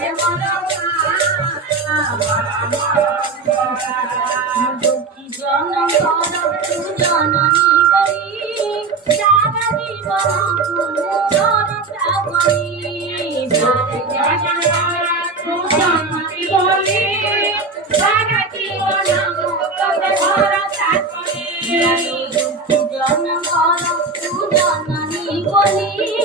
হে দুঃখী জনম জননী বলি সারা জীবন জন চাবনি জননী বলি সারা জীবন দুঃখী জনম জননী বলি